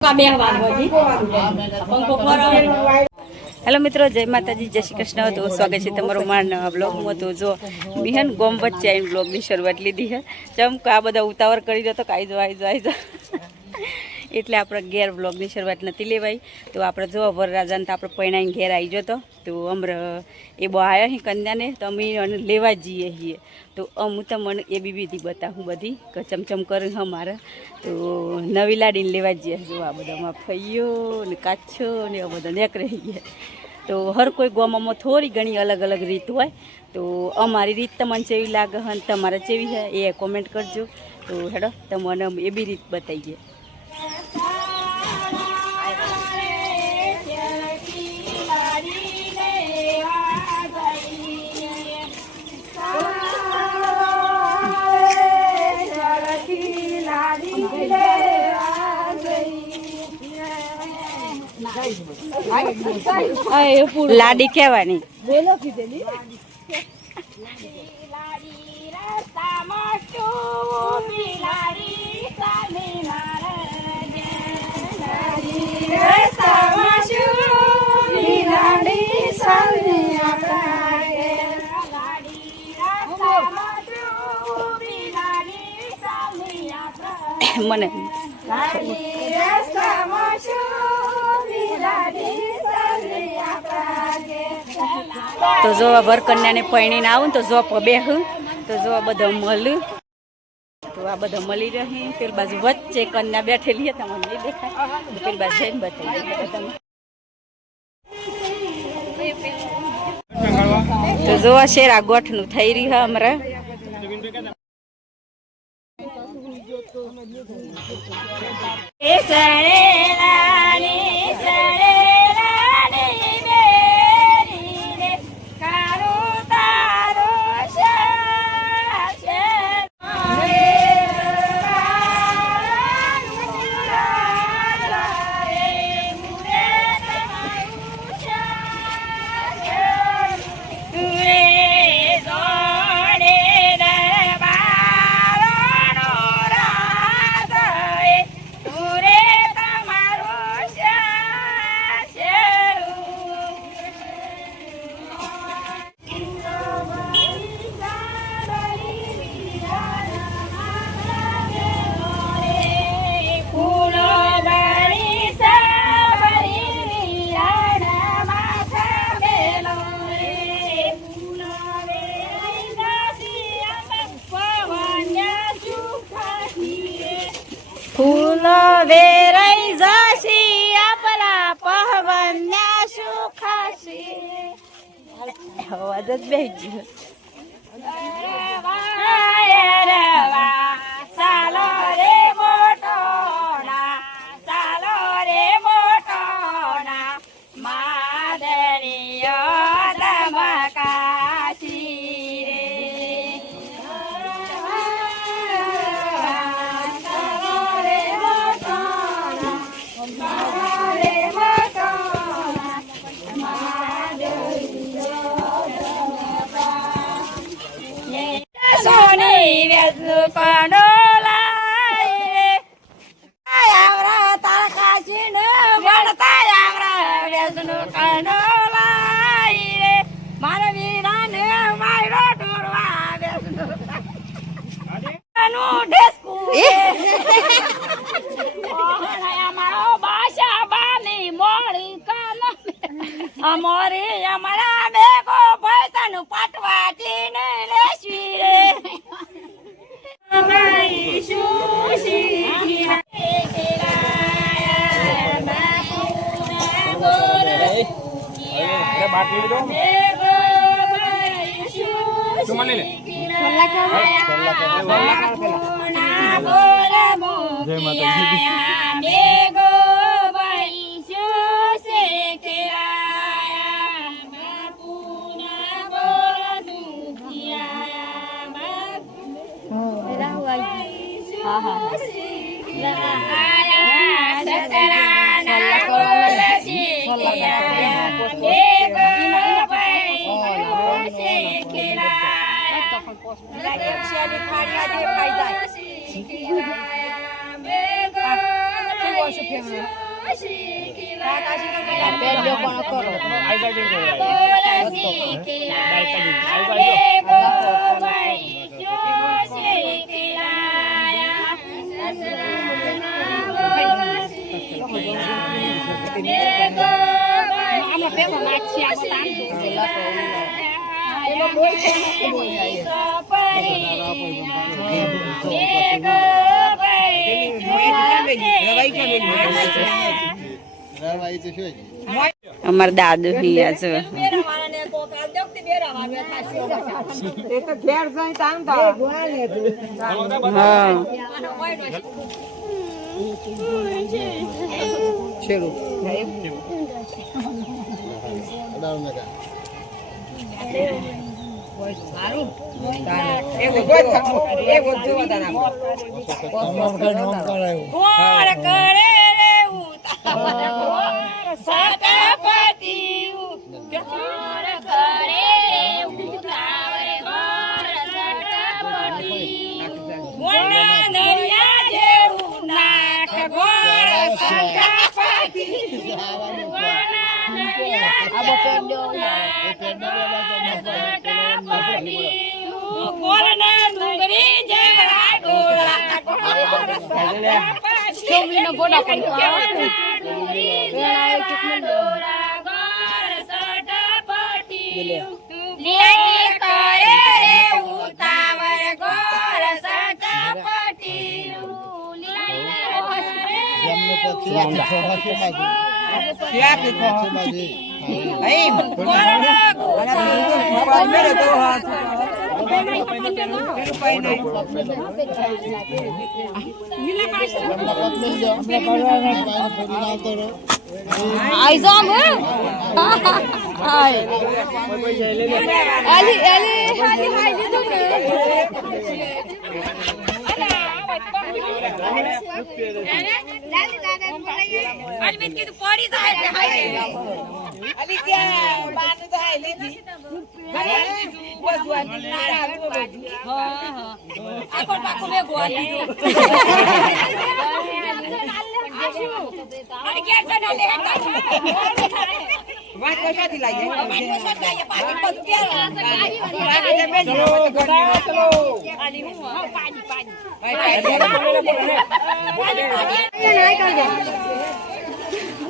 Hello मित्रों, जय माताजी, जय श्री कृष्ण। तो स्वागत है तमारो मार नवा ब्लॉगમાં। तो जो बिहान गोम वच्चे आईने ब्लॉगनी શરૂઆત લીધી है। ચમ આ બધા ઉતાવળ કરી દો તો કાઈ જો એટલે આપણે ઘેર બ્લોગની શરૂઆત નથી લેવાઈ। તો આપણે જો વરરાજાને તો આપણે પૈણાઈને ઘેર આવી જતો તો અમર એ બો આયા હી કન્યાને તો અમે લેવા જઈએ છીએ। તો હું તમને એ બી વિધિ બતાવું બધી ચમચમ કરી અમારે તો નવી લાડીને લેવા જઈએ। જો આ બધામાં ફૈયો ને કાચો ને આ બધા નેક રહી ગયા। તો હર કોઈ ગામમાં થોડી ઘણી અલગ અલગ રીત હોય। તો અમારી રીત તમને કેવી લાગે અને તમારે કેવી છે એ કોમેન્ટ કરજો। તો હેડો તમને એ બી રીત બતાવીએ। લાડી કહેવાની બોલો કીધેલી મને तो जो भर कन्या ने पैणी आव तो जो बेह तो जो आ बधा मल तो आ बधा मली रही पेल बाजू वच्चे कन्या बैठेली है तमने नहीं देखा तो पेल बाजू जैन बताई तो जो आ शेरा गोठनु थई रही है हमरा फूल वेराई जाशी आपला पहवन्या सुखाशी आवाजच बेजी चालो रे मोटोना चालो रे मोटोना मादरिया दमकाशी सोनी व्यजू कणोलाई रे आवरा तारकाशी न वडता आवरा व्यजू कणोलाई रे मानवीना ने मायरो टोरवा व्यजू अनु डेस्कू ओहणया मारो भाषा बानी मोळी कान अमोरी अमरा बेगो भयतनु पटवाटी ने लेशी रे અમાર દાદુ અહીંયા છે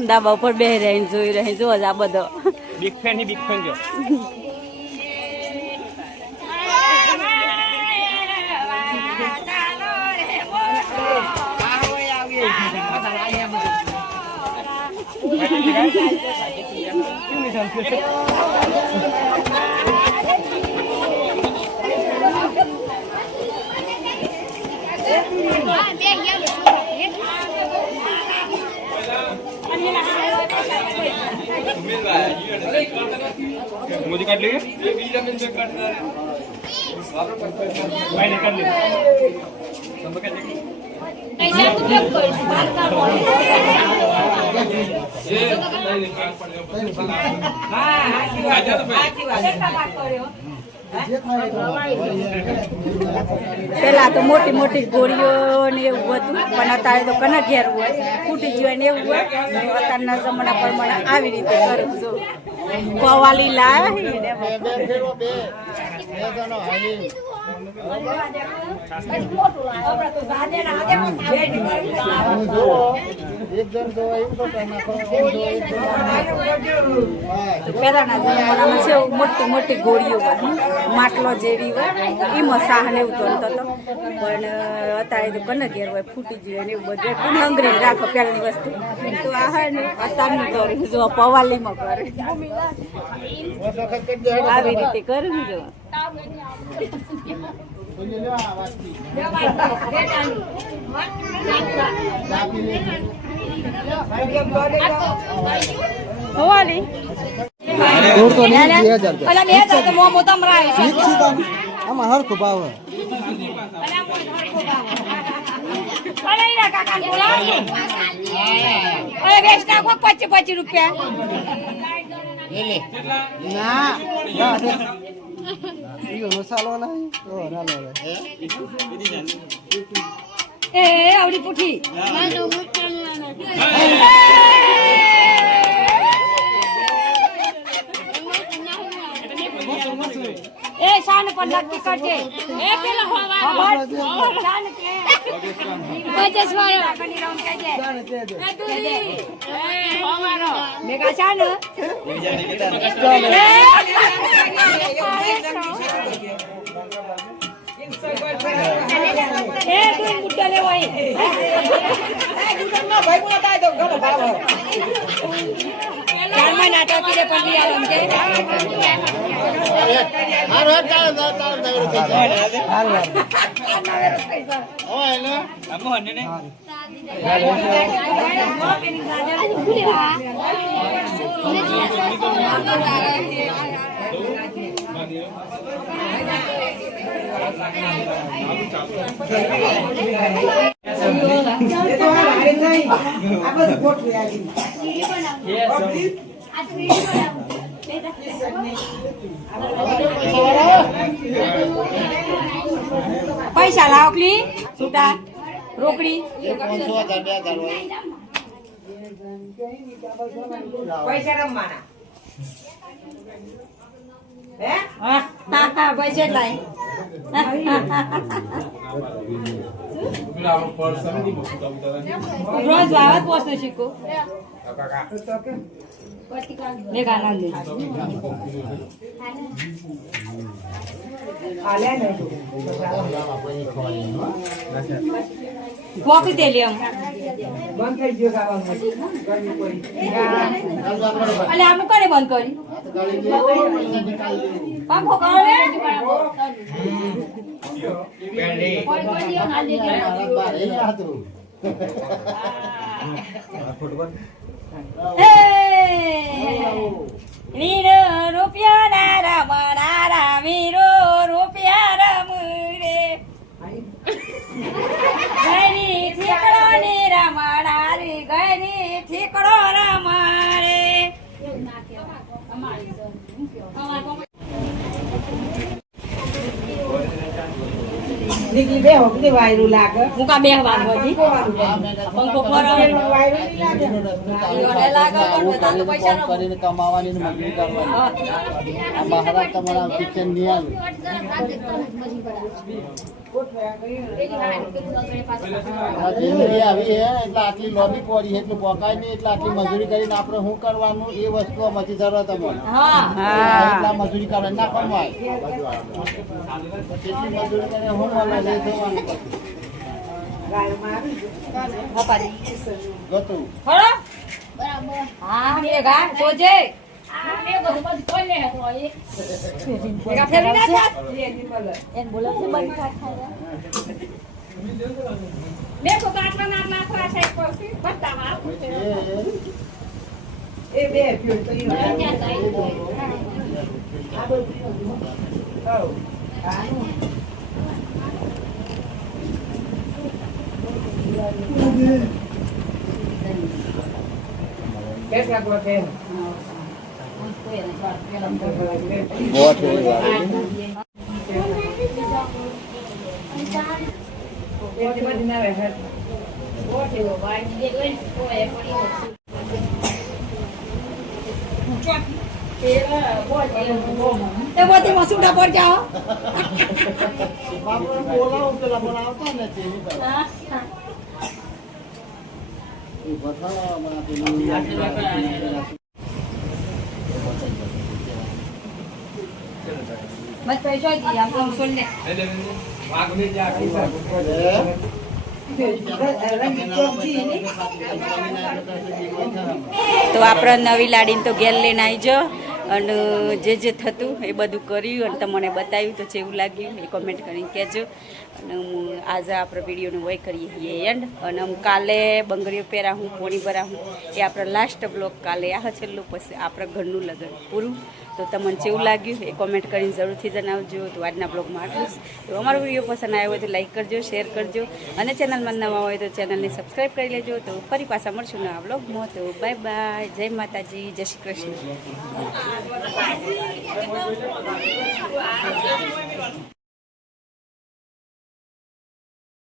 ધાબા ઉપર બેહી રહીને જોઈ રહી જો આ બધો બિગ ફેન જો मुझे काट लेंगे भाई निकाल ले પેલા તો મોટી મોટી ગોળીઓ ને એવું હતું પણ અત્યારે તો કના ઘેર હોય ફૂટી જાય ને એવું હોય અત્યારના જમાના પ્રમાણે આવી રીતે કરું જો પવાલી લાવે પેલાના જમાનામાં છે મોટી મોટી ગોળીઓ માટલો જેવી હોય એમાં સાહ ને એવું તોડતો હતો પણ અત્યારે તો કને ઘેર હોય ફૂટી જાય ને એવું બધું લંગરી રાખો પેલાની વસ્તુ તો આ ને અત્યારનું કરું જો પવાલીમાં કરે આવી રીતે કરું જો હોવાલી તો નહીં 2000 અલા 2000 તો મોમો તમરાય છે આમાં હરખો ભાવ અરે ઈરા કાકા બોલાવ અરે વેચના કો 25 રૂપિયા ના ઈયો મસાલો ના તો ના લે એ આવડી પુઠી એ શાન પણ નક્કી કરજે એ પેલો હોવાનો શાન કે પચાસ વાળો કની રાઉન્ડ કહેજે એ દુરી એ હોવાનો મેગા શાન એ તું મુદ્દા લે હોય એ ગુડનો ભાઈ મો તાય તો ગલો બાવો ચારમાં નાટક કે પડી આલમ કે પૈસા લાવકલી છૂટા રોકડી પૈસા રમવાના પૈસા લાય રોજ આવત પોસ્તો શીખો લે ગાના લે કોકી તે લે બંધ થઈ ગયો ખાવાનું અલે આમ કરે બંધ કરી પાંખો કરે વીરો રૂપિયા ના રમનારા વીરો રૂપિયા રમ રે ગરી ઠીકડો ની રમનારી ગરી ઠીકડો રમ રે નીકળી બે હોકલી વાયરું લાગે હું કા બે વાગવાજી પંખો ફરો વાયરું નહીં લાગે ઈઓને લાગે પણ તાતો પૈસા નો કરીને કમાવાની ને મજૂરી કરવાની આ મહારાજ તમારા કિચન નહીં આવ્યું જિંદગી આવી હે એટલે આટલી લોબી પડી એટલે પોકાય નહીં એટલે આટલી મજૂરી કરીને આપણે શું કરવાનું એ વસ્તુ મચી જરૂર તમને હા એટલા મજૂરી કરે ના કમાય કેટલી મજૂરી કરે હું મળે લઈ જવાનું હપારી ગતું ફરો બરાબર હા મે ગા જોજે મેગા ફેરી ના જા એન બોલો છે બંધ ખાય મે કો કાટવા ના નાખવા છે પરથી બતાવા એ બે ફ્યુલ તો ઈ કેટલા ગોઠે તે બોતી માં સુડા પડ જાઓ બોલાવો પેલા બોલાવતા ને તેની મત પૈસા દી આમ તો સુન લે તો આપણે નવી લાડીને તો ઘેર લઈને આવી જાઓ અને જે થતું એ બધું કર્યું અને તમને બતાવ્યું તો જેવું લાગ્યું એ કોમેન્ટ કરીને કહેજો અને આજે આપણે વિડીયોને વય કરીએ છીએ એન્ડ અને કાલે બંગડીઓ પહેરા હું પોણી ભરા હું એ આપણો લાસ્ટ બ્લોગ કાલે આ છેલ્લું પછી આપણા ઘરનું લગ્ન પૂરું તો તમને જેવું લાગ્યું એ કોમેન્ટ કરીને જરૂરથી જણાવજો તો આજના બ્લોગમાં આટલું જ તો અમારો વિડીયો પસંદ આવ્યો હોય તો લાઈક કરજો શેર કરજો અને ચેનલમાં નવા હોય તો ચેનલને સબસ્ક્રાઈબ કરી લેજો તો ફરી પાછા મળશું નવા બ્લોગમાં તો બાય બાય જય માતાજી જય શ્રી કૃષ્ણ